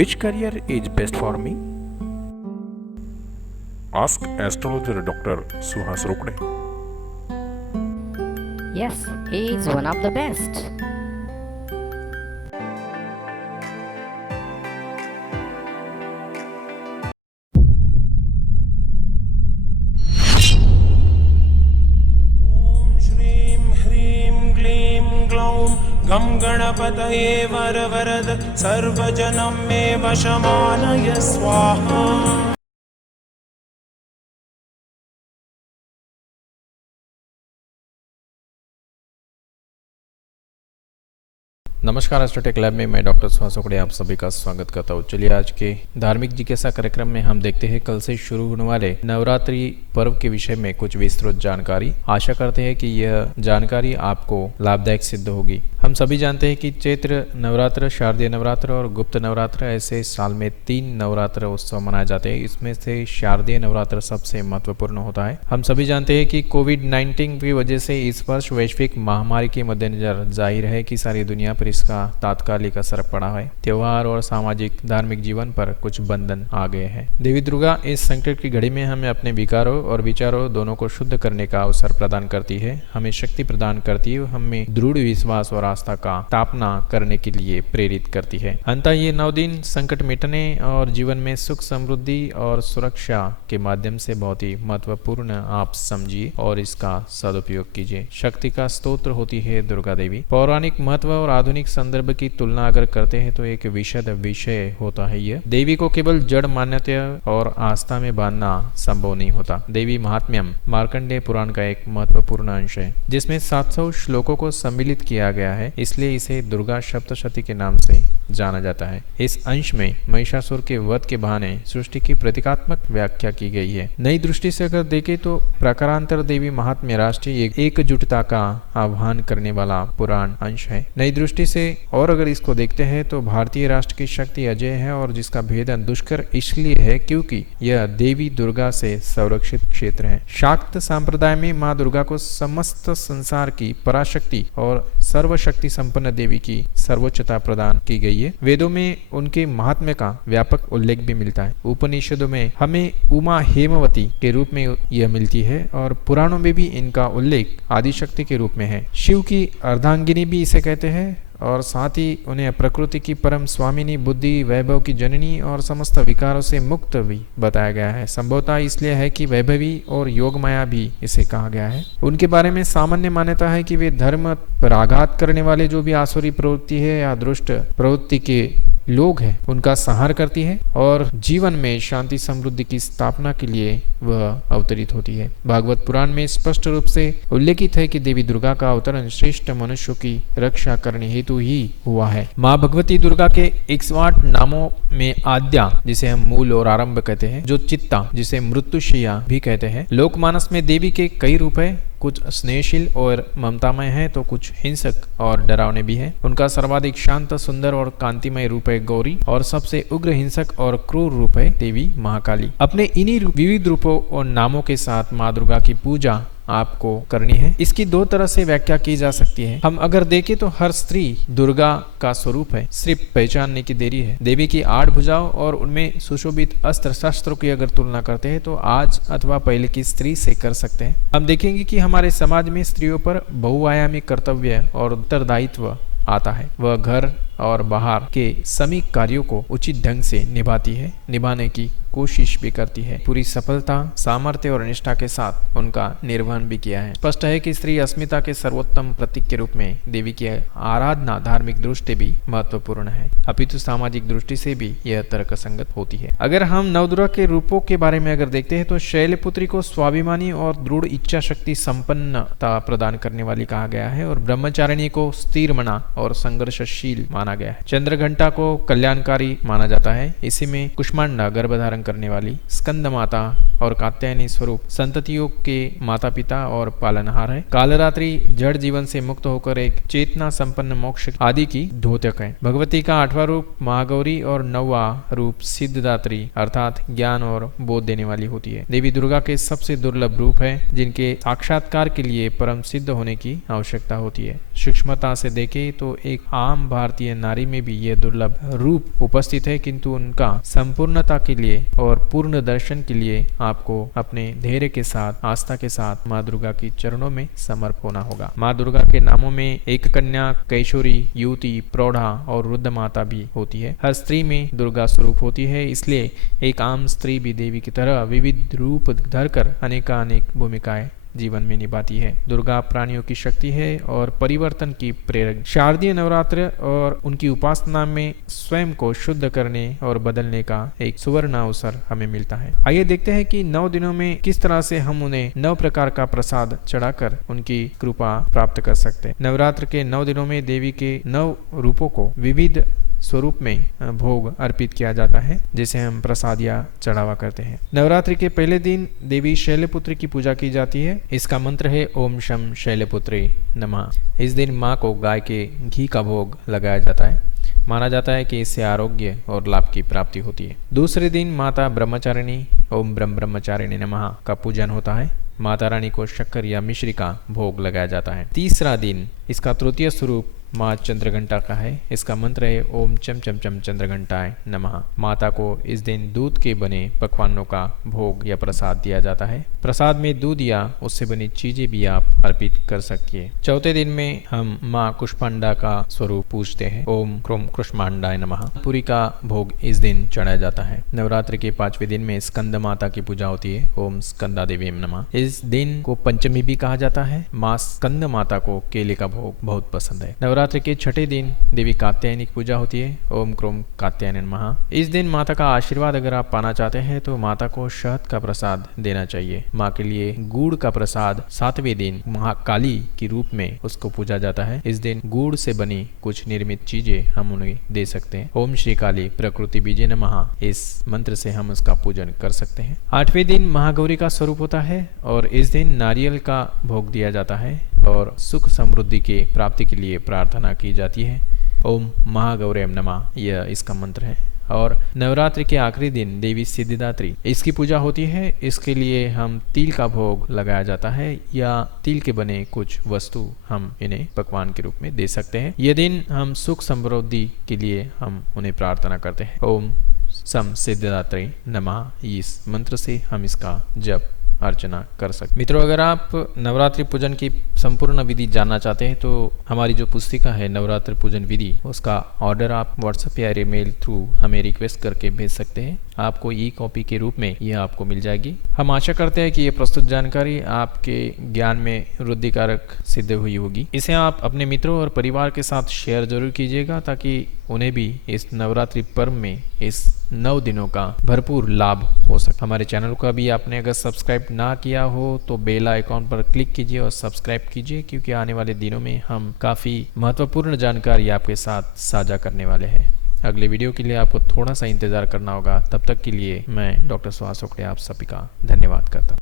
Which career is best for me? Ask astrologer Dr. Suhas Rokde. Yes, he is one of the best. ॐ श्रीं ह्रीं क्लीं ग्लौं गं गणपतये वरवरद सर्वजनं मे वशमानय स्वाहा। नमस्कार एस्ट्रोटेक लैब में मैं डॉक्टर सुहास रोकड़े आप सभी का स्वागत करता हूँ। चलिए आज के धार्मिक जिज्ञासा कार्यक्रम में हम देखते हैं कल से शुरू होने वाले नवरात्रि पर्व के विषय में कुछ विस्तृत जानकारी। आशा करते हैं कि यह जानकारी आपको लाभदायक सिद्ध होगी। हम सभी जानते हैं कि चैत्र नवरात्र, शारदीय नवरात्र और गुप्त नवरात्र ऐसे साल में 3 नवरात्र उत्सव मनाए जाते हैं। इसमें से शारदीय नवरात्र सबसे महत्वपूर्ण होता है। हम सभी जानते हैं कि कोविड-19 की वजह से इस वर्ष वैश्विक महामारी के मद्देनजर जाहिर है कि सारी दुनिया पर इसका तात्कालिक असर पड़ा है। त्योहार और सामाजिक धार्मिक जीवन पर कुछ बंधन आ गए हैं। देवी दुर्गा इस संकट की घड़ी में हमें अपने विकारों और विचारों दोनों को शुद्ध करने का अवसर प्रदान करती है, हमें शक्ति प्रदान करती है, हमें दृढ़ विश्वास और आस्था का स्थापना करने के लिए प्रेरित करती है। अंततः ये 9 दिन संकट मिटने और जीवन में सुख समृद्धि और सुरक्षा के माध्यम से बहुत ही महत्वपूर्ण आप समझिए और इसका सदुपयोग कीजिए। शक्ति का स्तोत्र होती है दुर्गा देवी। पौराणिक महत्व और आधुनिक संदर्भ की तुलना अगर करते हैं तो एक विशद विषय होता है। यह देवी को केवल जड़ मान्यता और आस्था में बांधना संभव नहीं होता। देवी महात्म्यम मार्कंडेय पुराण का एक महत्वपूर्ण अंश है जिसमें 700 श्लोकों को सम्मिलित किया गया है, इसलिए इसे दुर्गा सप्तशती के नाम से जाना जाता है। इस अंश में महिषासुर के वध के बहाने सृष्टि की प्रतीकात्मक व्याख्या की गई है। नई दृष्टि से अगर देखें तो प्रकारांतर देवी महात्म्य राष्ट्रीय एकजुटता का आह्वान करने वाला पुराण अंश है। नई दृष्टि से और अगर इसको देखते हैं तो भारतीय राष्ट्र की शक्ति अजय है और जिसका भेदन दुष्कर इसलिए है क्योंकि यह देवी दुर्गा से संरक्षित क्षेत्र है। शाक्त संप्रदाय में माँ दुर्गा को समस्त संसार की पराशक्ति और सर्वशक्ति संपन्न देवी की सर्वोच्चता प्रदान की गई है। वेदों में उनके महात्म्य का व्यापक उल्लेख भी मिलता है। उपनिषदों में हमें उमा हेमवती के रूप में यह मिलती है और पुराणों में भी इनका उल्लेख आदिशक्ति के रूप में है। शिव की अर्धांगिनी भी इसे कहते हैं और साथ ही उन्हें प्रकृति की परम स्वामिनी, बुद्धि, वैभव की जननी और समस्त विकारों से मुक्त भी बताया गया है। संभवतः इसलिए है कि वैभवी और योगमाया भी इसे कहा गया है। उनके बारे में सामान्य मान्यता है कि वे धर्म पर आघात करने वाले जो भी आसुरी प्रवृत्ति है या दुष्ट प्रवृत्ति के लोग हैं उनका संहार करती है और जीवन में शांति समृद्धि की स्थापना के लिए वह अवतरित होती है। भागवत पुराण में स्पष्ट रूप से उल्लेखित है कि देवी दुर्गा का अवतरण श्रेष्ठ मनुष्यों की रक्षा करने हेतु ही हुआ है। माँ भगवती दुर्गा के 108 नामों में आद्या जिसे हम मूल और आरंभ कहते हैं, जो चित्ता जिसे मृत्युशया भी कहते हैं। लोकमानस में देवी के कई रूप है, कुछ स्नेहशील और ममतामय है तो कुछ हिंसक और डरावने भी है। उनका सर्वाधिक शांत, सुंदर और कांतिमय रूप है गौरी और सबसे उग्र, हिंसक और क्रूर रूप है देवी महाकाली। अपने इन्हीं विविध रूपों और नामों के साथ माँ दुर्गा की पूजा आपको करनी है। इसकी 2 तरह से व्याख्या की जा सकती है। हम अगर देखें तो हर स्त्री दुर्गा का स्वरूप है, सिर्फ पहचानने की देरी है। देवी की 8 भुजाओं और उनमें सुशोभित अस्त्र शस्त्रों की अगर तुलना करते हैं तो आज अथवा पहले की स्त्री से कर सकते हैं। हम देखेंगे कि हमारे समाज में स्त्रियों पर बहुआयामी कर्तव्य और उत्तरदायित्व आता है। वह घर और बाहर के सभी कार्यों को उचित ढंग से निभाती है, निभाने की कोशिश भी करती है। पूरी सफलता, सामर्थ्य और निष्ठा के साथ उनका निर्वहन भी किया है। स्पष्ट है कि स्त्री अस्मिता के सर्वोत्तम प्रतीक के रूप में देवी की आराधना धार्मिक दृष्टि भी महत्वपूर्ण है, अपितु सामाजिक दृष्टि से भी यह तर्कसंगत होती है। अगर हम नवदुर्गा के रूपों के बारे में अगर देखते हैं तो शैलपुत्री को स्वाभिमानी और दृढ़ इच्छा शक्ति संपन्नता प्रदान करने वाली कहा गया है और ब्रह्मचारिणी को स्थिर मना और संघर्षशील माना गया है। चंद्रघंटा को कल्याणकारी माना जाता है। इसी में कुष्मांडा गर्भधारण धारण करने वाली स्कंद माता और कात्यायनी स्वरूप संततियों के माता पिता और पालनहार है। कालरात्रि जड़ जीवन से मुक्त होकर एक चेतना संपन्न मोक्ष आदि की द्योतक है। भगवती का 8वां रूप महागौरी और 9वां रूप सिद्धदात्री अर्थात ज्ञान और बोध देने वाली होती है। देवी दुर्गा के सबसे दुर्लभ रूप है जिनके साक्षात्कार के लिए परम सिद्ध होने की आवश्यकता होती है। सूक्ष्मता से देखें तो एक आम भारतीय नारी में भी यह दुर्लभ रूप उपस्थित है, किंतु उनका संपूर्णता के लिए और पूर्ण दर्शन के लिए आपको अपने धैर्य के साथ आस्था के साथ माँ दुर्गा की चरणों में समर्पित होना होगा। माँ दुर्गा के नामों में एक कन्या, कैशोरी, युवती, प्रौढ़ा और वृद्ध माता भी होती है। हर स्त्री में दुर्गा स्वरूप होती है, इसलिए एक आम स्त्री भी देवी की तरह विविध रूप धरकर अनेकानेक भूमिकाएं जीवन में निभाती है। दुर्गा प्राणियों की शक्ति है और परिवर्तन की प्रेरक। शारदीय नवरात्र और उनकी उपासना में स्वयं को शुद्ध करने और बदलने का एक सुवर्ण अवसर हमें मिलता है। आइए देखते हैं कि 9 दिनों में किस तरह से हम उन्हें 9 प्रकार का प्रसाद चढ़ाकर उनकी कृपा प्राप्त कर सकते हैं। नवरात्र के 9 दिनों में देवी के 9 रूपों को विविध स्वरूप में भोग अर्पित किया जाता है, जिसे हम प्रसाद या चढ़ावा करते हैं। नवरात्रि के पहले दिन देवी शैलपुत्री की पूजा की जाती है। इसका मंत्र है ओम शम शैलपुत्री नमः। इस दिन माँ को गाय के घी का भोग लगाया जाता है। माना जाता है कि इससे आरोग्य और लाभ की प्राप्ति होती है। दूसरे दिन माता ब्रह्मचारिणी ओम ब्रह्मचारिणी नमः का पूजन होता है। माता रानी को शक्कर या मिश्री का भोग लगाया जाता है। तीसरा दिन इसका तृतीय स्वरूप माँ चंद्रघंटा का है। इसका मंत्र है ओम चम चम चम चंद्रघंटाय नमः। माता को इस दिन दूध के बने पकवानों का भोग या प्रसाद दिया जाता है। प्रसाद में दूध या उससे बनी चीजें भी आप अर्पित कर सकती है। चौथे दिन में हम माँ कुष्मांडा का स्वरूप पूजते हैं। ओम क्रोम कुष्मांडाय नमः। पूरी का भोग इस दिन चढ़ाया जाता है। नवरात्रि के 5वें दिन में स्कंद माता की पूजा होती है। ओम स्कंदा देवी नमः। इस दिन को पंचमी भी कहा जाता है। माँ स्कंद माता को केले का भोग बहुत पसंद है। नवरात्रि के 6ठे दिन देवी कात्यायनी की पूजा होती है। ओम क्रोम कात्यायन नमः। इस दिन माता का आशीर्वाद अगर आप पाना चाहते हैं तो माता को शहद का प्रसाद देना चाहिए। माँ के लिए गुड़ का प्रसाद 7वें दिन महाकाली के रूप में उसको पूजा जाता है। इस दिन गुड़ से बनी कुछ निर्मित चीजें हम उन्हें दे सकते हैं। ओम श्री काली प्रकृति बीजे नमः। इस मंत्र से हम उसका पूजन कर सकते हैं। 8वें दिन महागौरी का स्वरूप होता है और इस दिन नारियल का भोग दिया जाता है और सुख समृद्धि के प्राप्ति के लिए प्रार्थना की जाती है। ओम महागौरयम नमः यह इसका मंत्र है। और नवरात्रि के आखिरी दिन देवी सिद्धिदात्री इसकी पूजा होती है। इसके लिए हम तिल का भोग लगाया जाता है या तिल के बने कुछ वस्तु हम इन्हें पकवान के रूप में दे सकते हैं। यह दिन हम सुख समृद्धि के लिए हम उन्हें प्रार्थना करते हैं। ओम सम सिद्धिदात्री नमः। इस मंत्र से हम इसका जप अर्चना कर सकते। मित्रों, अगर आप नवरात्रि पूजन की संपूर्ण विधि जानना चाहते हैं तो हमारी जो पुस्तिका है नवरात्रि पूजन विधि, उसका ऑर्डर आप व्हाट्सएप या ईमेल थ्रू हमें रिक्वेस्ट करके भेज सकते हैं। आपको ई कॉपी के रूप में यह आपको मिल जाएगी। हम आशा करते हैं कि ये प्रस्तुत जानकारी आपके ज्ञान में वृद्धिकारक सिद्ध हुई होगी। इसे आप अपने मित्रों और परिवार के साथ शेयर जरूर कीजिएगा ताकि उन्हें भी इस नवरात्रि पर्व में इस 9 दिनों का भरपूर लाभ हो सके। हमारे चैनल को अभी आपने अगर सब्सक्राइब ना किया हो तो बेल आइकॉन पर क्लिक कीजिए और सब्सक्राइब कीजिए, क्योंकि आने वाले दिनों में हम काफ़ी महत्वपूर्ण जानकारी आपके साथ साझा करने वाले हैं। अगले वीडियो के लिए आपको थोड़ा सा इंतजार करना होगा। तब तक के लिए मैं डॉक्टर सुहास रोकड़े आप सभी का धन्यवाद करता हूँ।